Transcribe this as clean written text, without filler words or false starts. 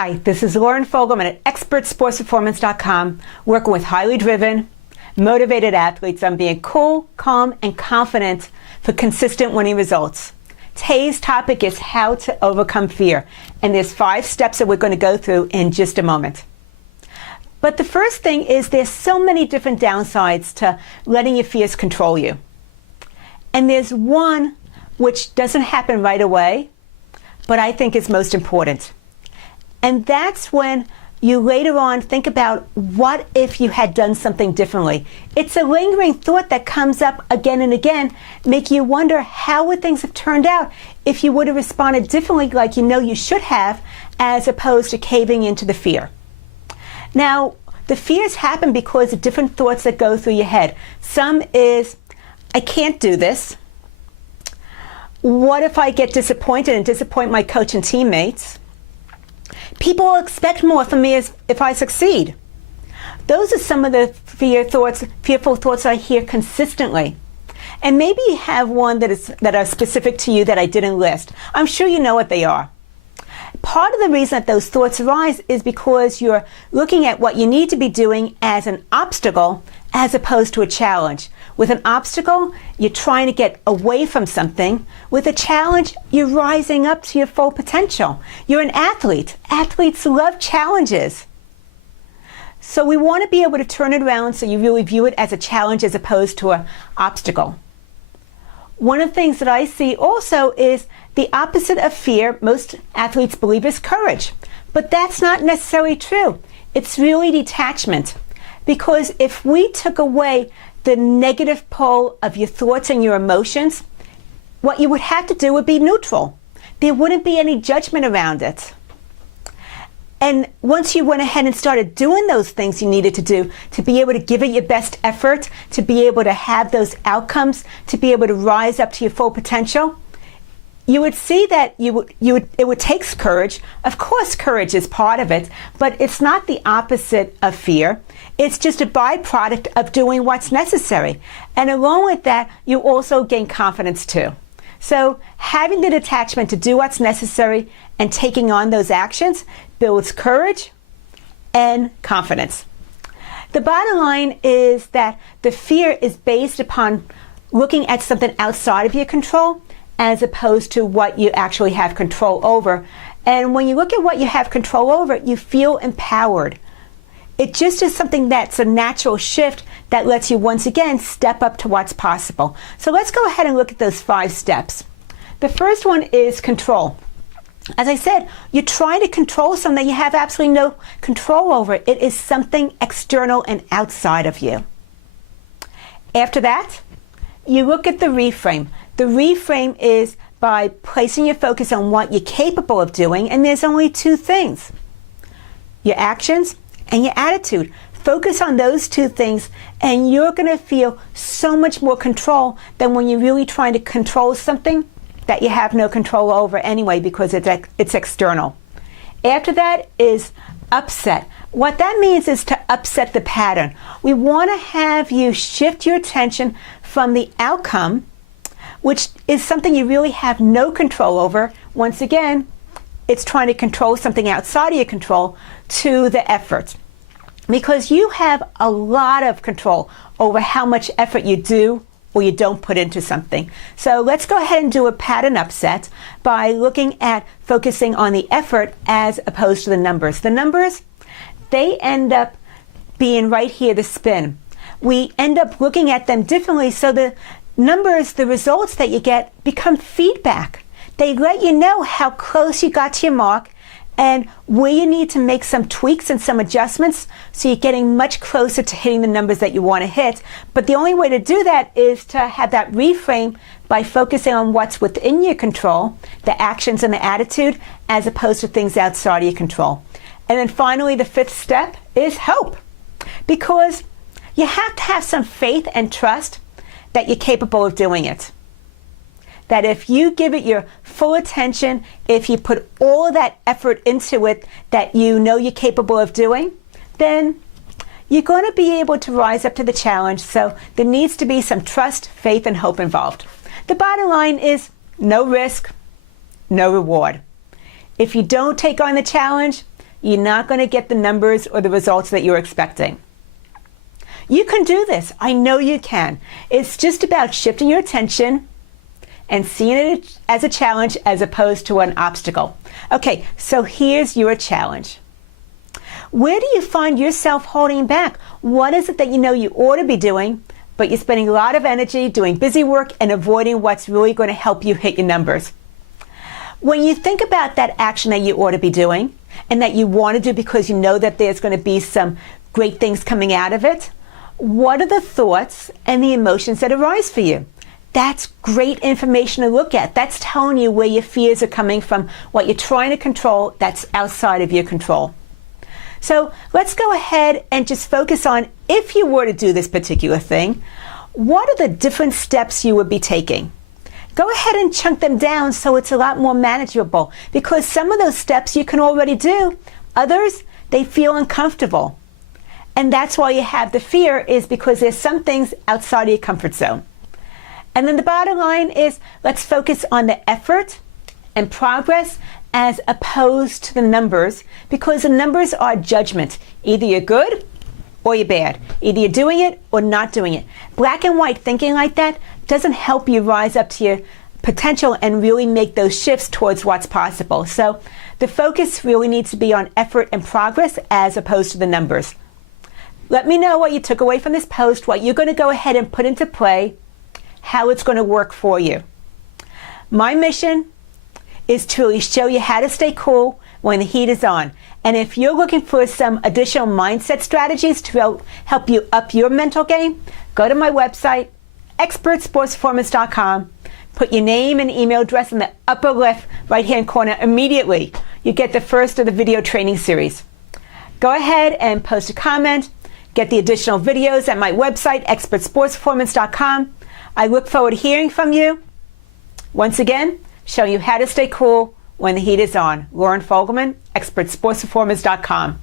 Hi, this is Lauren Fogelman at ExpertSportsPerformance.com, working with highly driven, motivated athletes on being cool, calm, and confident for consistent winning results. Today's topic is how to overcome fear, and there's 5 steps that we're going to go through in just a moment. But the first thing is there's so many different downsides to letting your fears control you. And there's one which doesn't happen right away, but I think is most important. And that's when you later on think about what if you had done something differently. It's a lingering thought that comes up again and again, make you wonder how would things have turned out if you would have responded differently like you know you should have, as opposed to caving into the fear. Now, the fears happen because of different thoughts that go through your head. Some is, I can't do this. What if I get disappointed and disappoint my coach and teammates? People will expect more from me if I succeed. Those are some of the fearful thoughts I hear consistently. And maybe you have one that are specific to you that I didn't list. I'm sure you know what they are. Part of the reason that those thoughts arise is because you're looking at what you need to be doing as an obstacle as opposed to a challenge. With an obstacle, you're trying to get away from something. With a challenge, you're rising up to your full potential. You're an athlete. Athletes love challenges. So we want to be able to turn it around so you really view it as a challenge as opposed to an obstacle. One of the things that I see also is the opposite of fear, most athletes believe, is courage. But that's not necessarily true. It's really detachment. Because if we took away the negative pull of your thoughts and your emotions, what you would have to do would be neutral. There wouldn't be any judgment around it. And once you went ahead and started doing those things you needed to do to be able to give it your best effort, to be able to have those outcomes, to be able to rise up to your full potential, you would see that it would take courage. Of course, courage is part of it, but it's not the opposite of fear. It's just a byproduct of doing what's necessary. And along with that, you also gain confidence too. So having the detachment to do what's necessary and taking on those actions builds courage and confidence. The bottom line is that the fear is based upon looking at something outside of your control as opposed to what you actually have control over. And when you look at what you have control over, you feel empowered. It just is something that's a natural shift that lets you once again step up to what's possible. So let's go ahead and look at those 5 steps. The first one is control. As I said, you're trying to control something that you have absolutely no control over. It is something external and outside of you. After that, you look at the reframe. The reframe is by placing your focus on what you're capable of doing, and there's only 2 things: your actions and your attitude. Focus on those 2 things, and you're going to feel so much more control than when you're really trying to control something that you have no control over anyway because it's external. After that is upset. What that means is to upset the pattern. We want to have you shift your attention from the outcome, which is something you really have no control over. Once again, it's trying to control something outside of your control, to the effort. Because you have a lot of control over how much effort you do or you don't put into something. So let's go ahead and do a pattern upset by looking at focusing on the effort as opposed to the numbers. The numbers, they end up being right here, the spin. We end up looking at them differently, so the numbers, the results that you get, become feedback. They let you know how close you got to your mark and where you need to make some tweaks and some adjustments, so you're getting much closer to hitting the numbers that you want to hit. But the only way to do that is to have that reframe by focusing on what's within your control, the actions and the attitude, as opposed to things outside of your control. And then finally, the 5th step is hope. Because you have to have some faith and trust that you're capable of doing it. That if you give it your full attention, if you put all of that effort into it that you know you're capable of doing, then you're going to be able to rise up to the challenge. So there needs to be some trust, faith, and hope involved. The bottom line is no risk, no reward. If you don't take on the challenge, you're not going to get the numbers or the results that you're expecting. You can do this. I know you can. It's just about shifting your attention and seeing it as a challenge as opposed to an obstacle. Okay, so here's your challenge. Where do you find yourself holding back? What is it that you know you ought to be doing, but you're spending a lot of energy doing busy work and avoiding what's really going to help you hit your numbers? When you think about that action that you ought to be doing and that you want to do because you know that there's going to be some great things coming out of it, what are the thoughts and the emotions that arise for you? That's great information to look at. That's telling you where your fears are coming from, what you're trying to control that's outside of your control. So let's go ahead and just focus on, if you were to do this particular thing, what are the different steps you would be taking? Go ahead and chunk them down so it's a lot more manageable, because some of those steps you can already do. Others, they feel uncomfortable. And that's why you have the fear, is because there's some things outside of your comfort zone. And then the bottom line is, let's focus on the effort and progress as opposed to the numbers, because the numbers are judgment. Either you're good or you're bad. Either you're doing it or not doing it. Black and white thinking like that doesn't help you rise up to your potential and really make those shifts towards what's possible. So the focus really needs to be on effort and progress as opposed to the numbers. Let me know what you took away from this post, what you're going to go ahead and put into play, how it's going to work for you. My mission is to really show you how to stay cool when the heat is on. And if you're looking for some additional mindset strategies to help you up your mental game, go to my website, expertsportsperformance.com. Put your name and email address in the upper left right-hand corner immediately. You get the first of the video training series. Go ahead and post a comment. Get the additional videos at my website, expertsportsperformance.com. I look forward to hearing from you. Once again, showing you how to stay cool when the heat is on. Lauren Fogelman, expertsportsperformance.com.